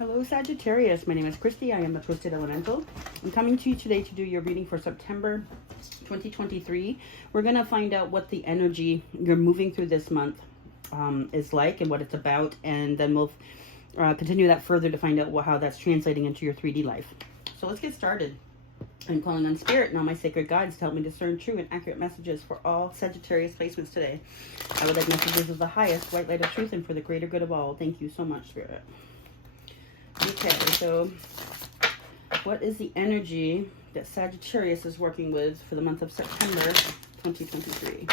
Hello Sagittarius, my name is Kristi. I am the Twisted Elemental. I'm coming to you today to do your reading for September 2023. We're going to find out what the energy you're moving through this month is like and what it's about, and then we'll continue that further to find out how that's translating into your 3D life. So let's get started. I'm calling on Spirit and all my sacred guides to help me discern true and accurate messages for all Sagittarius placements today. I would like messages of the highest white light of truth and for the greater good of all. Thank you so much, Spirit. Okay, so what is the energy that Sagittarius is working with for the month of September 2023?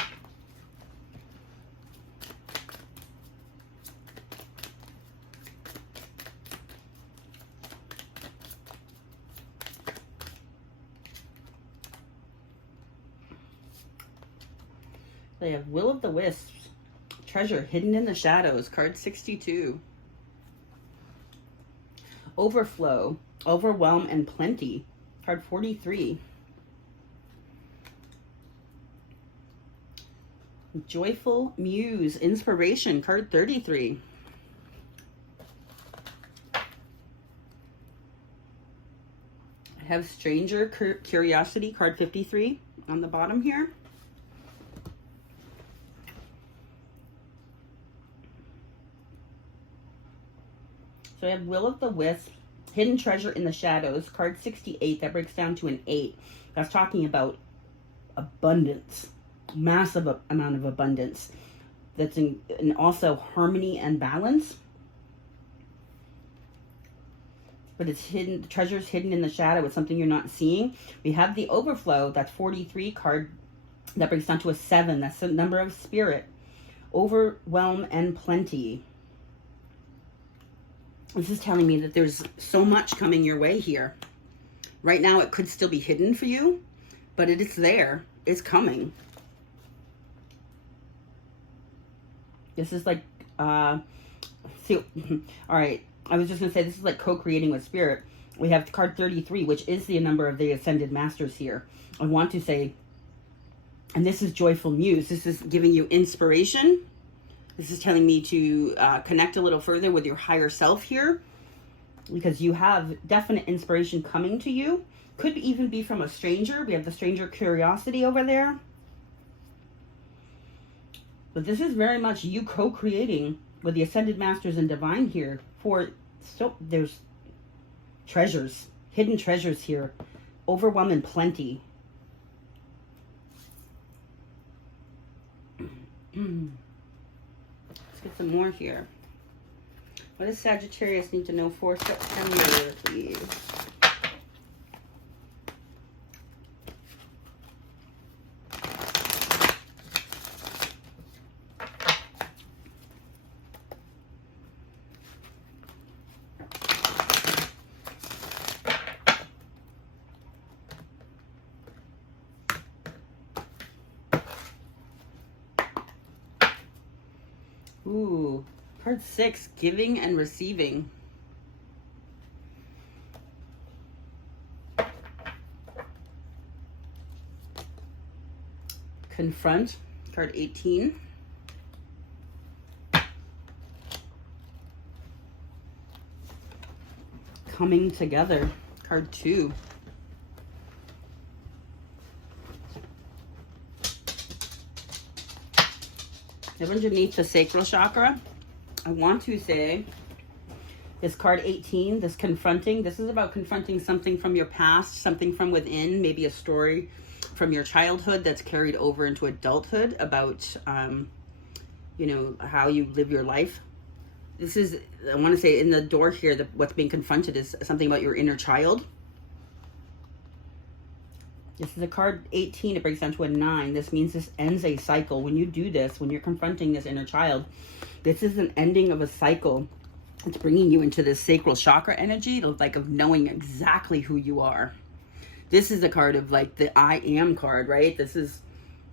They have Will of the Wisps, Treasure Hidden in the Shadows, card 62. Overflow, Overwhelm, and Plenty, card 43. Joyful Muse, Inspiration, card 33. I have Stranger Curiosity, card 53 on the bottom here. So I have Will of the Wisp, Hidden Treasure in the Shadows, card 68. That breaks down to an 8. That's talking about abundance, massive amount of abundance. That's in also harmony and balance. But it's hidden, the treasure's hidden in the shadow. It's something you're not seeing. We have the Overflow, that's 43 card. That breaks down to a 7. That's the number of Spirit. Overwhelm and Plenty. This is telling me that there's so much coming your way here. Right now, it could still be hidden for you, but it's there. It's coming. This is like, see, all right. I was just going to say, this is like co-creating with Spirit. We have card 33, which is the number of the Ascended Masters here. I want to say, and this is Joyful Muse. This is giving you inspiration. This is telling me to connect a little further with your higher self here, because you have definite inspiration coming to you. Could even be from a stranger. We have the Stranger Curiosity over there. But this is very much you co-creating with the Ascended Masters and Divine here. There's treasures, hidden treasures here. Overwhelm and Plenty. Let's get some more here. What does Sagittarius need to know for September, please? Ooh, card 6, Giving and Receiving. Confront, card 18. Coming Together, card 2. And underneath the sacral chakra, I want to say this card 18, this Confronting. This is about confronting something from your past, something from within, maybe a story from your childhood that's carried over into adulthood about, you know, how you live your life. This is, I want to say in the door here, what's being confronted is something about your inner child. This is a card 18. It breaks down to a 9. This means this ends a cycle. When you do this, when you're confronting this inner child, this is an ending of a cycle. It's bringing you into this sacral chakra energy, like of knowing exactly who you are. This is a card of like the I am card, right? This is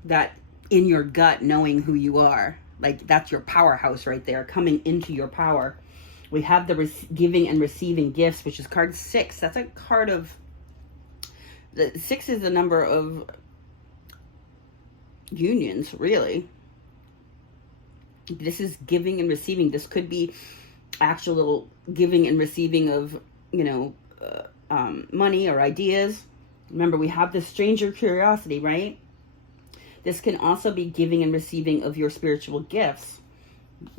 that in your gut, knowing who you are. Like that's your powerhouse right there, coming into your power. We have the giving and receiving gifts, which is card 6. That's a card of... The 6 is the number of unions, really. This is giving and receiving. This could be actual giving and receiving of, money or ideas. Remember, we have this stranger curiosity, right? This can also be giving and receiving of your spiritual gifts,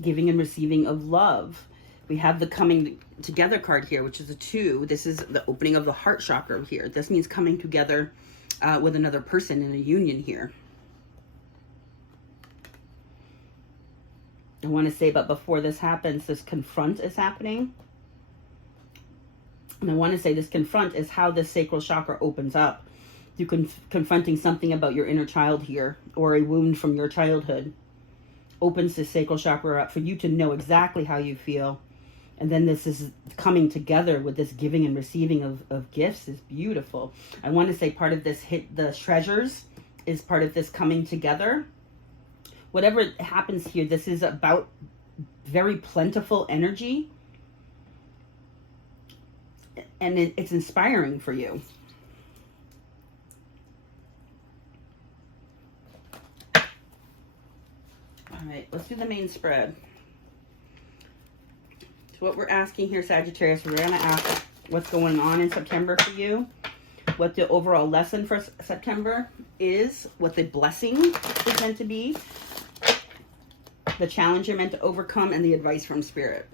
giving and receiving of love. We have the coming together card here, which is a 2. This is the opening of the heart chakra here. This means coming together with another person in a union here. I want to say, but before this happens, this confront is happening. And I want to say this confront is how this sacral chakra opens up. You confronting something about your inner child here, or a wound from your childhood, opens the sacral chakra up for you to know exactly how you feel. And then this is coming together with this giving and receiving of gifts is beautiful. I want to say part of this the treasures is part of this coming together. Whatever happens here, this is about very plentiful energy. And it's inspiring for you. All right, let's do the main spread. So what we're asking here, Sagittarius, we're going to ask what's going on in September for you, what the overall lesson for September is, what the blessing is meant to be, the challenge you're meant to overcome, and the advice from Spirit.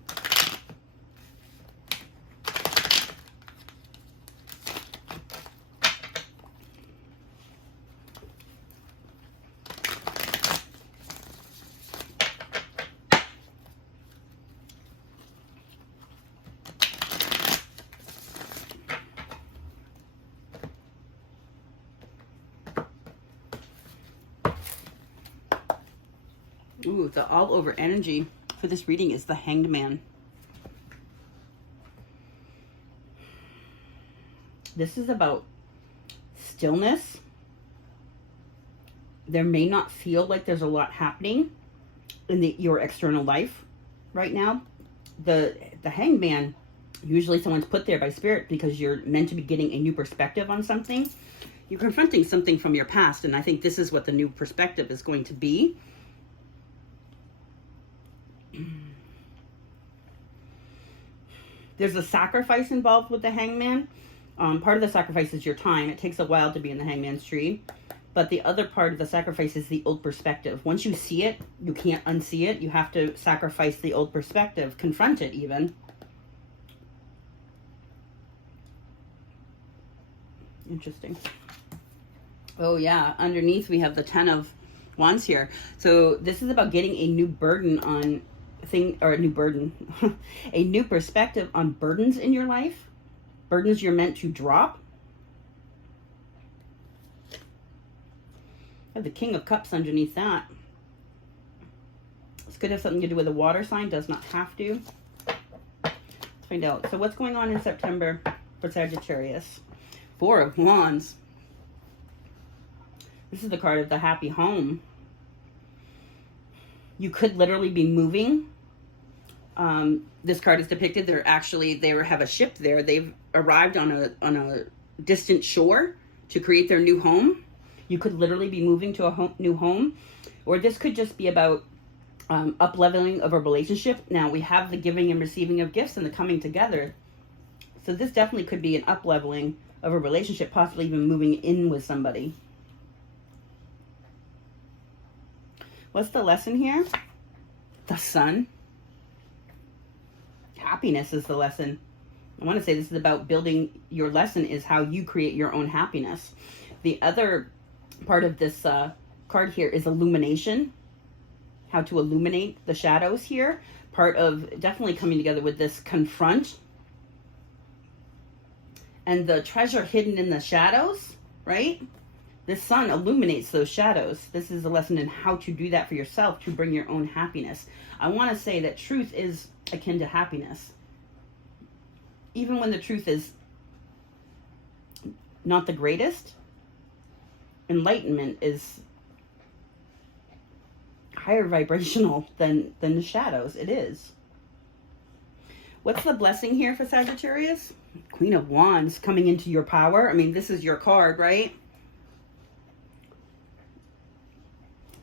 Ooh, the all over energy for this reading is the Hanged Man. This is about stillness. There may not feel like there's a lot happening in your external life right now. The Hanged Man, usually someone's put there by Spirit because you're meant to be getting a new perspective on something. You're confronting something from your past, and I think this is what the new perspective is going to be. There's a sacrifice involved with the Hangman. Part of the sacrifice is your time. It takes a while to be in the Hangman's tree. But the other part of the sacrifice is the old perspective. Once you see it, you can't unsee it. You have to sacrifice the old perspective. Confront it even. Interesting. Oh yeah, underneath we have the 10 of Wands here. So this is about getting a new burden on a new burden, a new perspective on burdens in your life, burdens you're meant to drop. I have the King of Cups underneath that. This could have something to do with a water sign, does not have to. Let's find out. So what's going on in September for Sagittarius? 4 of Wands. This is the card of the happy home. You could literally be moving. This card is depicted. They have a ship there. They've arrived on a distant shore to create their new home. You could literally be moving to a new home, or this could just be about up-leveling of a relationship. Now we have the giving and receiving of gifts and the coming together. So this definitely could be an up-leveling of a relationship, possibly even moving in with somebody. What's the lesson here? The Sun. Happiness is the lesson. I want to say this is about building. Your lesson is how you create your own happiness. The other part of this card here is illumination. How to illuminate the shadows here. Part of definitely coming together with this confront. And the treasure hidden in the shadows, right? This sun illuminates those shadows. This is a lesson in how to do that for yourself to bring your own happiness. I want to say that truth is akin to happiness. Even when the truth is not the greatest, enlightenment is higher vibrational than the shadows. It is. What's the blessing here for Sagittarius? Queen of Wands coming into your power. I mean, this is your card, right?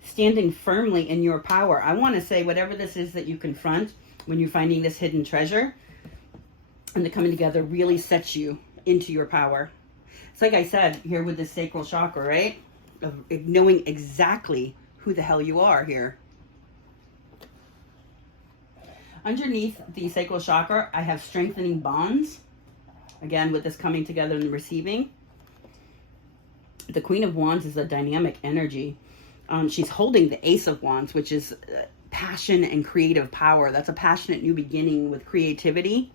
Standing firmly in your power. I want to say whatever this is that you confront, when you're finding this hidden treasure. And the coming together really sets you into your power. It's like I said here with the sacral chakra, right? Of knowing exactly who the hell you are here. Underneath the sacral chakra, I have strengthening bonds. Again, with this coming together and receiving. The Queen of Wands is a dynamic energy. She's holding the Ace of Wands, which is passion and creative power. That's a passionate new beginning with creativity.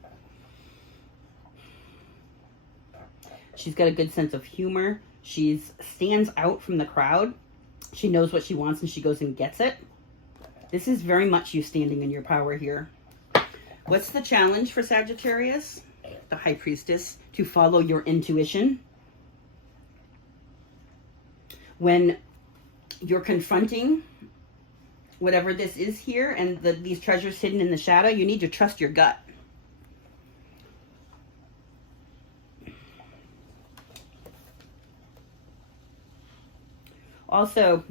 She's got a good sense of humor. She stands out from the crowd. She knows what she wants and she goes and gets it. This is very much you standing in your power here. What's the challenge for Sagittarius? The High Priestess, to follow your intuition. When you're confronting whatever this is here and these treasures hidden in the shadow, you need to trust your gut. Also,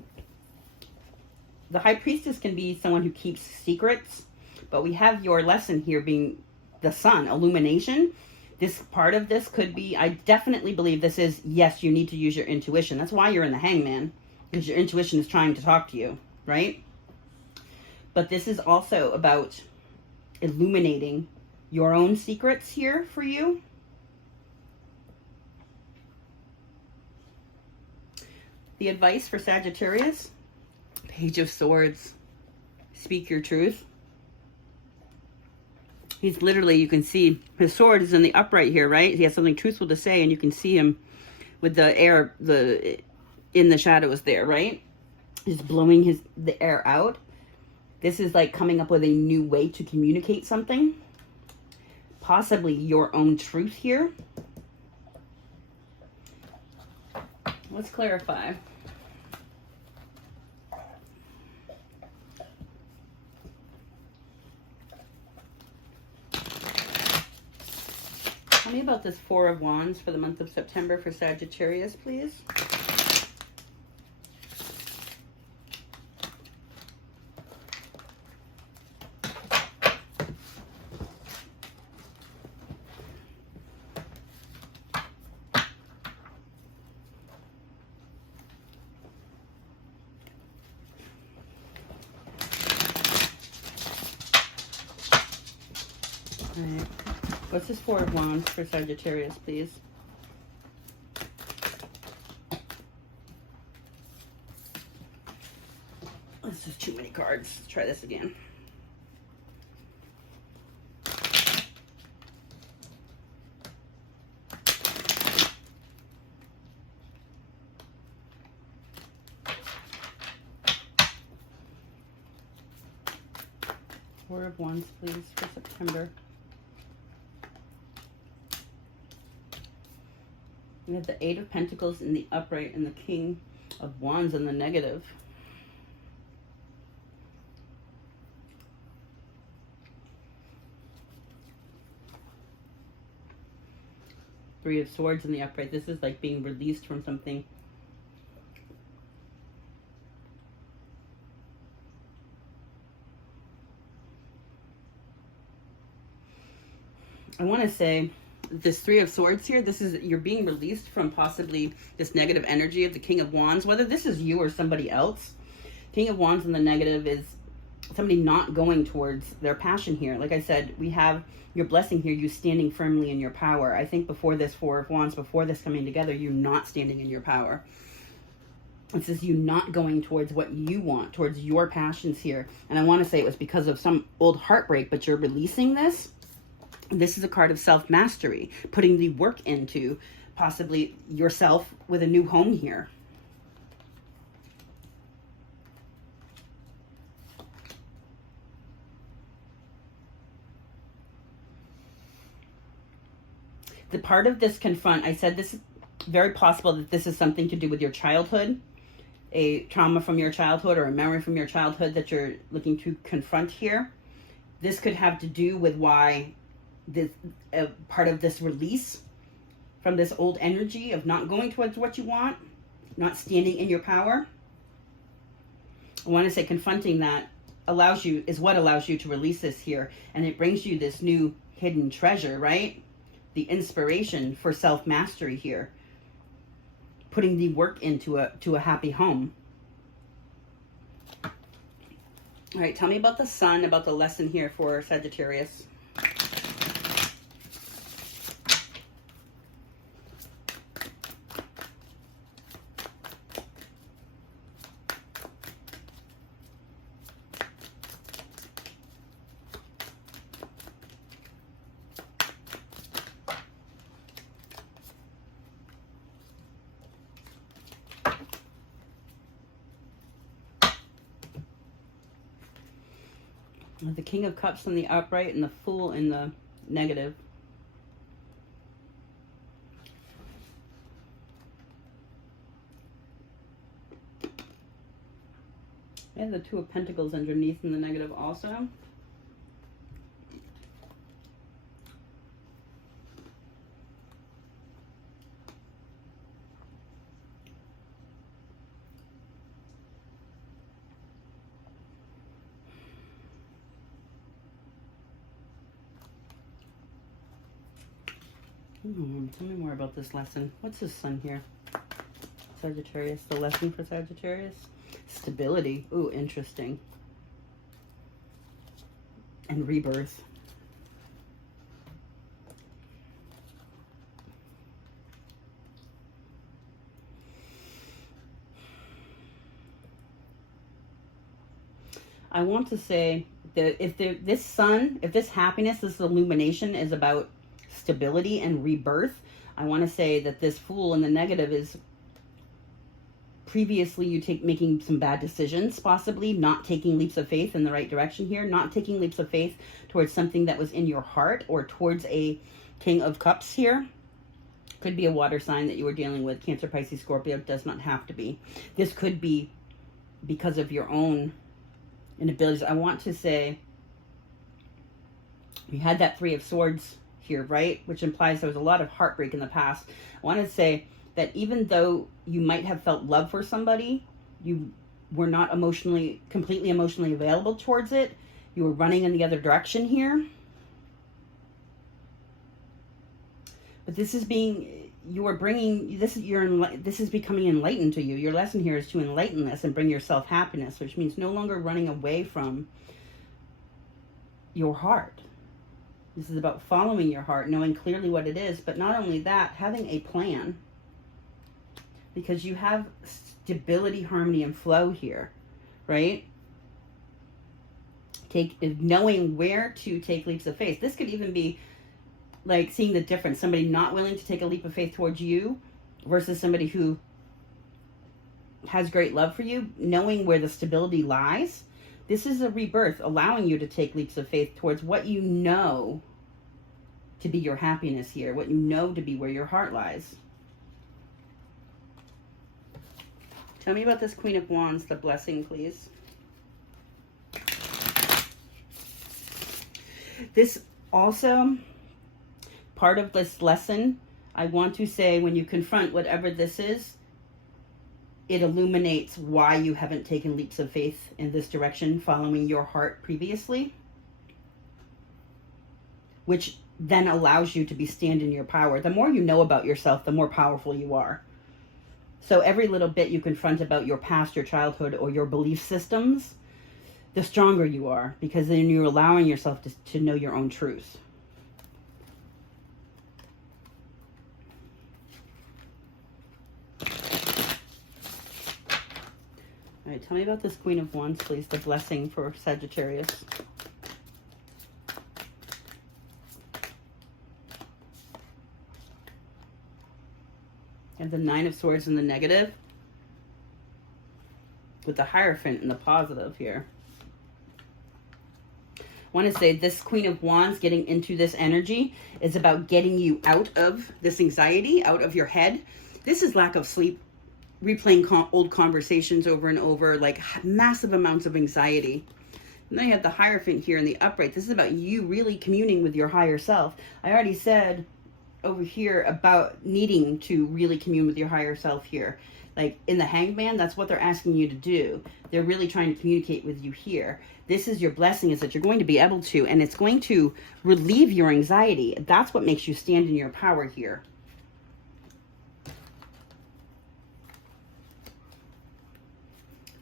the High Priestess can be someone who keeps secrets, but we have your lesson here being the sun, illumination. This part of this could be, I definitely believe this is, yes, you need to use your intuition. That's why you're in the Hangman, because your intuition is trying to talk to you, right? But this is also about illuminating your own secrets here for you. The advice for Sagittarius, Page of Swords, speak your truth. He's literally, you can see his sword is in the upright here, right? He has something truthful to say, and you can see him with the air, in the shadows there, right? He's blowing the air out. This is like coming up with a new way to communicate something. Possibly your own truth here. Let's clarify. Tell me about this Four of Wands for the month of September for Sagittarius, please. All right. What's this Four of Wands for Sagittarius, please? This is too many cards. Let's try this again. Four of Wands, please, for September. We have the Eight of Pentacles in the upright and the King of Wands in the negative. Three of Swords in the upright. This is like being released from something. I want to say this Three of Swords here, this is, you're being released from possibly this negative energy of the King of Wands, whether this is you or somebody else. King of Wands in the negative is somebody not going towards their passion here. Like I said, we have your blessing here, you standing firmly in your power. I think before this Four of Wands, before this coming together, you're not standing in your power. This is you not going towards what you want, towards your passions here. And I want to say it was because of some old heartbreak, but you're releasing this. This is a card of self-mastery, putting the work into possibly yourself with a new home here. The part of this confront, I said this is very possible that this is something to do with your childhood, a trauma from your childhood or a memory from your childhood that you're looking to confront here. This could have to do with why this part of this release from this old energy of not going towards what you want, not standing in your power. I want to say confronting that is what allows you to release this here. And it brings you this new hidden treasure, right? The inspiration for self-mastery here. Putting the work into a happy home. All right, tell me about the sun, about the lesson here for Sagittarius. The King of Cups in the upright and the Fool in the negative. And the Two of Pentacles underneath in the negative also. Tell me more about this lesson. What's this sun here? Sagittarius, the lesson for Sagittarius? Stability. Ooh, interesting. And rebirth. I want to say that if this sun, if this happiness, this illumination is about stability and rebirth, I want to say that this Fool in the negative is previously you making some bad decisions, possibly not taking leaps of faith in the right direction here, not taking leaps of faith towards something that was in your heart or towards a King of Cups here. Could be a water sign that you were dealing with, Cancer, Pisces, Scorpio, does not have to be. This could be because of your own inabilities. I want to say you had that Three of Swords here, right? Which implies there was a lot of heartbreak in the past. I want to say that even though you might have felt love for somebody, you were not completely emotionally available towards it. You were running in the other direction here. But this is this is becoming enlightened to you. Your lesson here is to enlighten this and bring yourself happiness, which means no longer running away from your heart. This is about following your heart, knowing clearly what it is, but not only that, having a plan, because you have stability, harmony, and flow here, right? Knowing where to take leaps of faith. This could even be like seeing the difference. Somebody not willing to take a leap of faith towards you versus somebody who has great love for you, knowing where the stability lies. This is a rebirth, allowing you to take leaps of faith towards what you know to be your happiness here, what you know to be where your heart lies. Tell me about this Queen of Wands, the blessing, please. This also, part of this lesson, I want to say when you confront whatever this is, it illuminates why you haven't taken leaps of faith in this direction, following your heart previously, which then allows you to stand in your power. The more you know about yourself, the more powerful you are. So every little bit you confront about your past, your childhood, or your belief systems, the stronger you are, because then you're allowing yourself to know your own truth. All right, tell me about this Queen of Wands, please, the blessing for Sagittarius. And the Nine of Swords in the negative, with the Hierophant in the positive here. I want to say this Queen of Wands getting into this energy is about getting you out of this anxiety, out of your head. This is lack of sleep, replaying old conversations over and over, like massive amounts of anxiety. And then you have the Hierophant here in the upright. This is about you really communing with your higher self. I already said over here about needing to really commune with your higher self here. Like in the Hangman, that's what they're asking you to do. They're really trying to communicate with you here. This is your blessing, is that you're going to be able to, and it's going to relieve your anxiety. That's what makes you stand in your power here.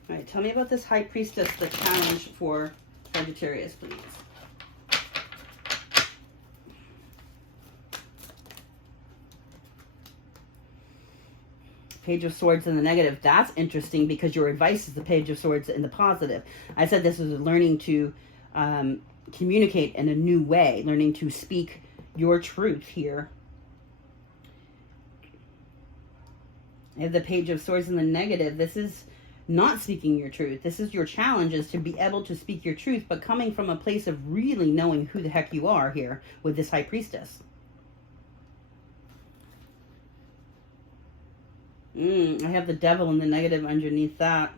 All right, tell me about this High Priestess, the challenge for Sagittarius, please. Page of Swords in the negative. That's interesting because your advice is the Page of Swords in the positive. I said this is learning to communicate in a new way, learning to speak your truth here. I have the Page of Swords in the negative. This is not speaking your truth. This is your challenge, is to be able to speak your truth, but coming from a place of really knowing who the heck you are here with this High Priestess. I have the Devil in the negative underneath that.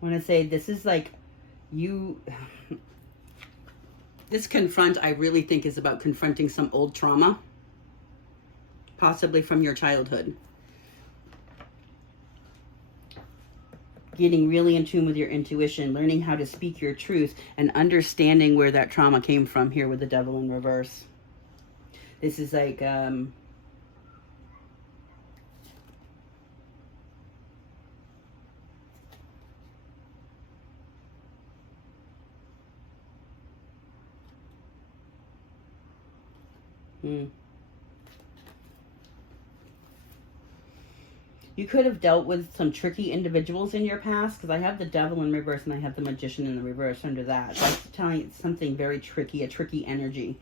I want to say this is like you... This confront, I really think, is about confronting some old trauma, possibly from your childhood. Getting really in tune with your intuition, learning how to speak your truth, and understanding where that trauma came from here with the Devil in reverse. This is like... You could have dealt with some tricky individuals in your past, because I have the Devil in reverse and I have the Magician in the reverse under that. That's telling you something very tricky, a tricky energy.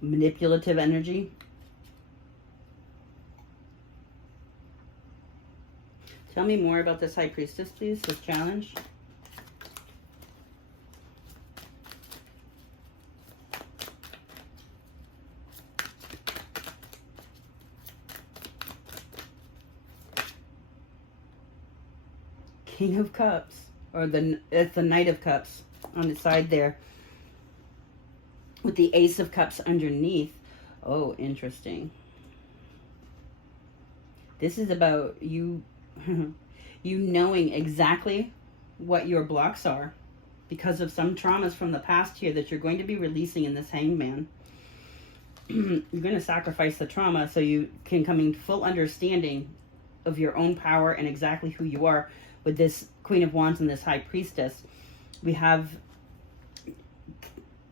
Manipulative energy. Tell me more about this High Priestess, please, this challenge. King of Cups, or it's the Knight of Cups on the side there, with the Ace of Cups underneath. Oh, interesting. This is about you, you knowing exactly what your blocks are because of some traumas from the past here that you're going to be releasing in this Hangman. You're going to sacrifice the trauma so you can come in full understanding of your own power and exactly who you are. With this Queen of Wands and this High Priestess, we have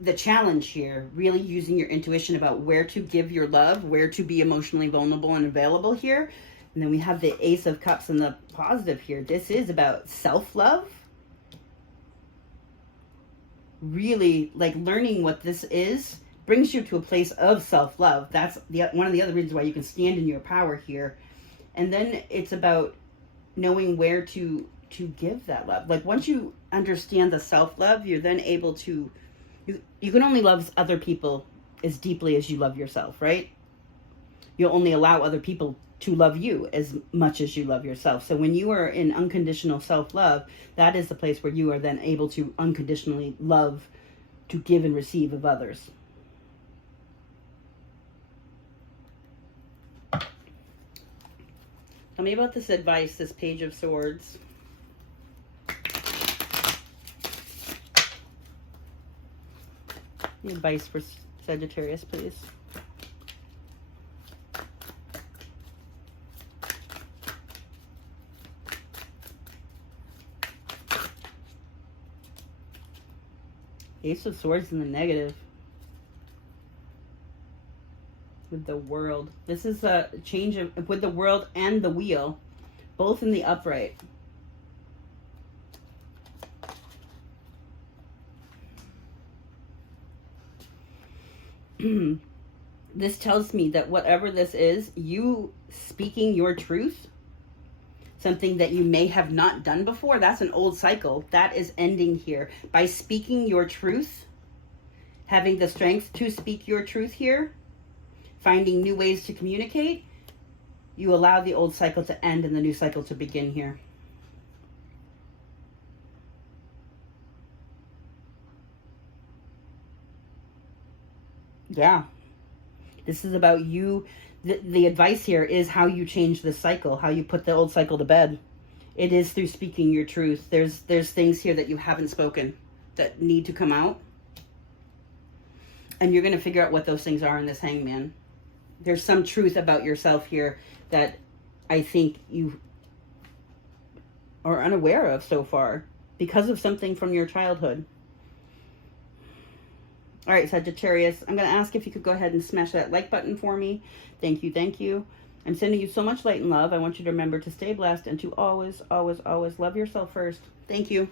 the challenge here, really using your intuition about where to give your love, where to be emotionally vulnerable and available here. And then we have the Ace of Cups in the positive here. This is about self-love. Really, like, learning what this is brings you to a place of self-love. That's one of the other reasons why you can stand in your power here. And then it's about knowing where to give that love. Like, once you understand the self-love, you're then able to, you can only love other people as deeply as you love yourself, right? You'll only allow other people to love you as much as you love yourself. So when you are in unconditional self-love, that is the place where you are then able to unconditionally love, to give and receive of others. Tell me about this advice, this Page of Swords. The advice for Sagittarius, please. Ace of Swords in the negative. With the World. This is a change of, with the World and the Wheel, both in the upright. This tells me that whatever this is, you speaking your truth, something that you may have not done before, that's an old cycle. That is ending here. By speaking your truth, having the strength to speak your truth here, finding new ways to communicate, you allow the old cycle to end and the new cycle to begin here. Yeah. This is about you. The advice here is how you change the cycle, how you put the old cycle to bed. It is through speaking your truth. There's things here that you haven't spoken that need to come out. And you're going to figure out what those things are in this Hangman. There's some truth about yourself here that I think you are unaware of so far because of something from your childhood. All right, Sagittarius, I'm going to ask if you could go ahead and smash that like button for me. Thank you, thank you. I'm sending you so much light and love. I want you to remember to stay blessed and to always, always, always love yourself first. Thank you.